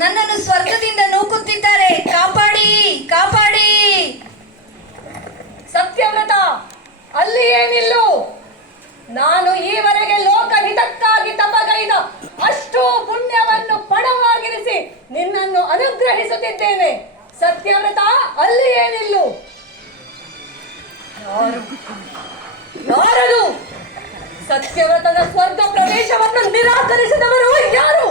ನನ್ನನ್ನು ಸ್ವರ್ಗದಿಂದ ನೂಕುತ್ತಿದ್ದಾರೆ. ಕಾಪಾಡಿ ಕಾಪಾಡಿ. ಸತ್ಯವ್ರತ, ಅಲ್ಲಿ ಏನಿಲ್ಲು ನಾನು ಈವರೆಗೆ ಲೋಕಹಿತಕ್ಕಾಗಿ ತಪಗೈದ ಅಷ್ಟು ಪುಣ್ಯವನ್ನು ಪಣವಾಗಿರಿಸಿ ನಿನ್ನನ್ನು ಅನುಗ್ರಹಿಸುತ್ತಿದ್ದೇನೆ. ಸತ್ಯವ್ರತ, ಅಲ್ಲಿ ಏನಿಲ್ಲು ಯಾರು ಯಾರದು? ಸತ್ಯವ್ರತನ ಸ್ವರ್ಗ ಪ್ರವೇಶವನ್ನು ನಿರಾಕರಿಸಿದವರು ಯಾರೇ?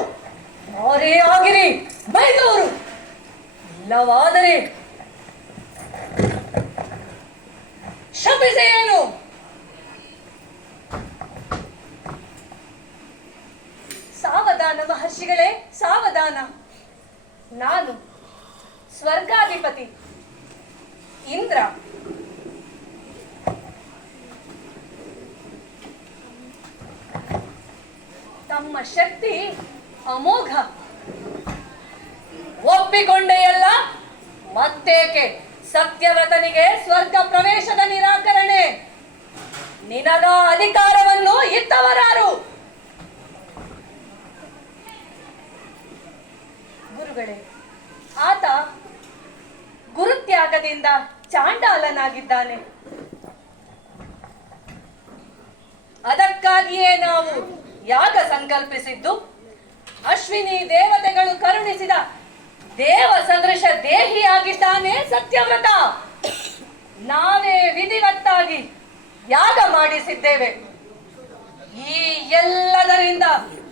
ಮಹರ್ಷಿಗಳೇ ಸಾವಧಾನ. ನಾನು ಸ್ವರ್ಗಾಧಿಪತಿ. ಇಂದ್ರ. ತಮ್ಮ ಶಕ್ತಿ ಅಮೋಘ. ಒಪ್ಪಿಕೊಂಡೆಯಲ್ಲ ಮತ್ತೇಕೆ? ಸತ್ಯವ್ರತನಿಗೆ ಸ್ವರ್ಗ ಪ್ರವೇಶದ ಗುರುಗಳೇ, ಆತ ಗುರುತ್ಯಾಗದಿಂದ ಚಾಂಡಾಲನಾಗಿದ್ದಾನೆ. ಅದಕ್ಕಾಗಿಯೇ ನಾವು ಯಾಗ ಸಂಕಲ್ಪಿಸಿದ್ದು, ಅಶ್ವಿನಿ ದೇವತೆಗಳು ಕರುಣಿಸಿದ ದೇವ ಸದೃಶ ದೇಹಿಯಾಗಿದ್ದಾನೆ ಸತ್ಯವ್ರತ. ನಾವೇ ವಿಧಿವತ್ತಾಗಿ ಯಾಗ ಮಾಡಿಸಿದ್ದೇವೆ. ಈ ಎಲ್ಲದರಿಂದ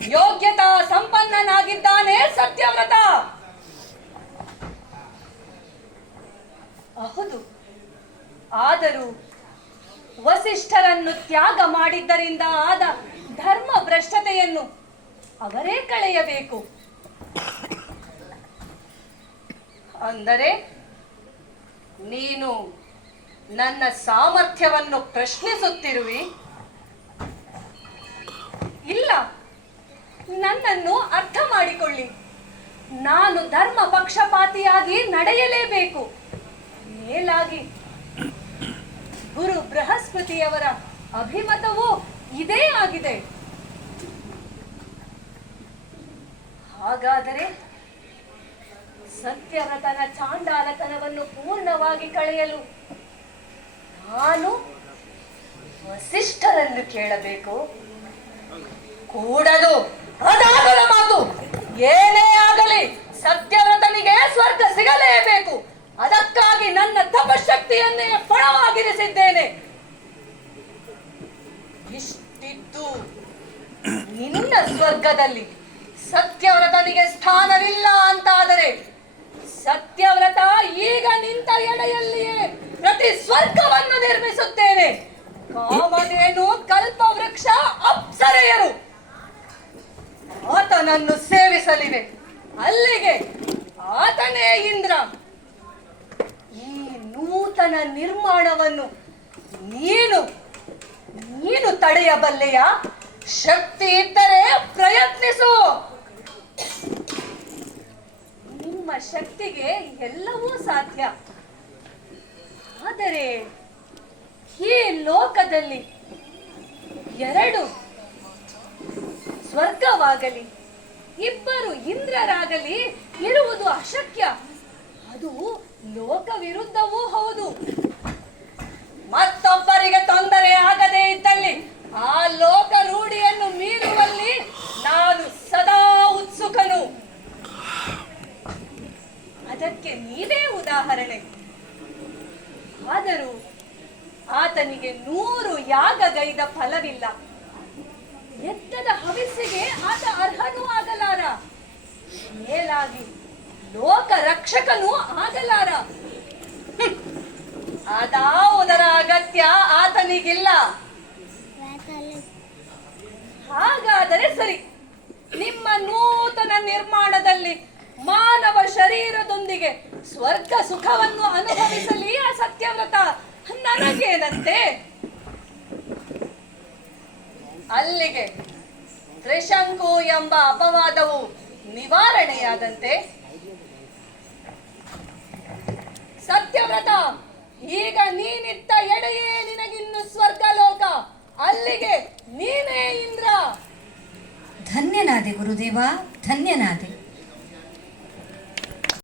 ಯೋಗ್ಯತಾ ಸಂಪನ್ನನಾಗಿದ್ದಾನೆ ಸತ್ಯವ್ರತ ಹೌದು ಆದರೂ ವಸಿಷ್ಠರನ್ನು ತ್ಯಾಗ ಮಾಡಿದ್ದರಿಂದ ಆದ ಧರ್ಮ ಭ್ರಷ್ಟತೆಯನ್ನು ಅವರೇ ಕಳೆಯಬೇಕು. ಅಂದರೆ ನೀನು ನನ್ನ ಸಾಮರ್ಥ್ಯವನ್ನು ಪ್ರಶ್ನಿಸುತ್ತಿರುವಿ? ಇಲ್ಲ, ನನ್ನನ್ನು ಅರ್ಥ ಮಾಡಿಕೊಳ್ಳಿ. ನಾನು ಧರ್ಮ ಪಕ್ಷಪಾತಿಯಾಗಿ ನಡೆಯಲೇಬೇಕು. ಮೇಲಾಗಿ ಗುರು ಬೃಹಸ್ಪತಿಯವರ ಅಭಿಮತವೂ ಇದೇ ಆಗಿದೆ. ಹಾಗಾದರೆ ಸತ್ಯವ್ರತನ ಚಾಂಡಾಲತನವನ್ನು ಪೂರ್ಣವಾಗಿ ಕಳೆಯಲು ನಾನು ವಸಿಷ್ಠರನ್ನು ಕೇಳಬೇಕು? ಕೂಡಲು ಅದಾಗದ ಮಾತು. ಏನೇ ಆಗಲಿ ಸತ್ಯವ್ರತನಿಗೆ ಸ್ವರ್ಗ ಸಿಗಲೇಬೇಕು. ಅದಕ್ಕಾಗಿ ನನ್ನ ತಪಶಕ್ತಿಯನ್ನೇ ಸ್ವರ್ಗದಲ್ಲಿ ಸತ್ಯವ್ರತನಿಗೆ ಸ್ಥಾನವಿಲ್ಲ ಅಂತಾದರೆ ಸತ್ಯವ್ರತ ಈಗ ನಿಂತ ಎಡೆಯಲ್ಲಿಯೇ ಪ್ರತಿ ಸ್ವರ್ಗವನ್ನು ನಿರ್ಮಿಸುತ್ತೇನೆ. ಕಾಮಧೇನು ಕಲ್ಪವೃಕ್ಷ ಅಪ್ಸರೆಯರು ಆತನನ್ನು ಸೇವಿಸಲಿವೆ. ಅಲ್ಲಿಗೆ ಆತನೇ ಇಂದ್ರ. ಈ ನೂತನ ನಿರ್ಮಾಣವನ್ನು ನೀನು ನೀನು ತಡೆಯಬಲ್ಲೆಯ? ಶಕ್ತಿ ಇದ್ದರೆ ಪ್ರಯತ್ನಿಸು. ನಿಮ್ಮ ಶಕ್ತಿಗೆ ಎಲ್ಲವೂ ಸಾಧ್ಯ. ಆದರೆ ಈ ಲೋಕದಲ್ಲಿ ಎರಡು ಸ್ವರ್ಗವಾಗಲಿ, ಇಬ್ಬರು ಇಂದ್ರರಾಗಲಿ ಇರುವುದು ಅಶಕ್ಯ. ಅದು ಲೋಕ ವಿರುದ್ಧವೂ ಹೌದು. ಮತ್ತೊಬ್ಬರಿಗೆ ಆತನಿಗೆ ನೂರು ಯಾಗಗೈದ ಫಲವಿಲ್ಲ. ಎತ್ತದ ಹವಿಸ್ಸಿಗೆ ಆತ ಅರ್ಹನೂ ಆಗಲಾರ. ಮೇಲಾಗಿ ಲೋಕ ರಕ್ಷಕನೂ ಆಗಲಾರ. ಅದಾವುದರ ಅಗತ್ಯ ಆತನಿಗಿಲ್ಲ. ಹಾಗಾದರೆ ಸರಿ, ನಿಮ್ಮ ನೂತನ ನಿರ್ಮಾಣದಲ್ಲಿ ಮಾನವ ಶರೀರದೊಂದಿಗೆ ಸ್ವರ್ಗ ಸುಖವನ್ನು ಸತ್ಯವ್ರತ ನನಗೇನಂತೆ ಅಲ್ಲಿಗೆ ತ್ರಿಶಂಕು ಎಂಬ ಅಪವಾದವು ನಿವಾರಣೆಯಾದಂತೆ ಸತ್ಯವ್ರತ, ಈಗ ನೀನಿತ್ತ ಎಡೆಯೇ ನಿನಗಿನ್ನು ಸ್ವರ್ಗಲೋಕ, ಅಲ್ಲಿಗೆ ನೀನೇ ಇಂದ್ರ. ಧನ್ಯನಾದೆ ಗುರುದೇವ, ಧನ್ಯನಾದೆ.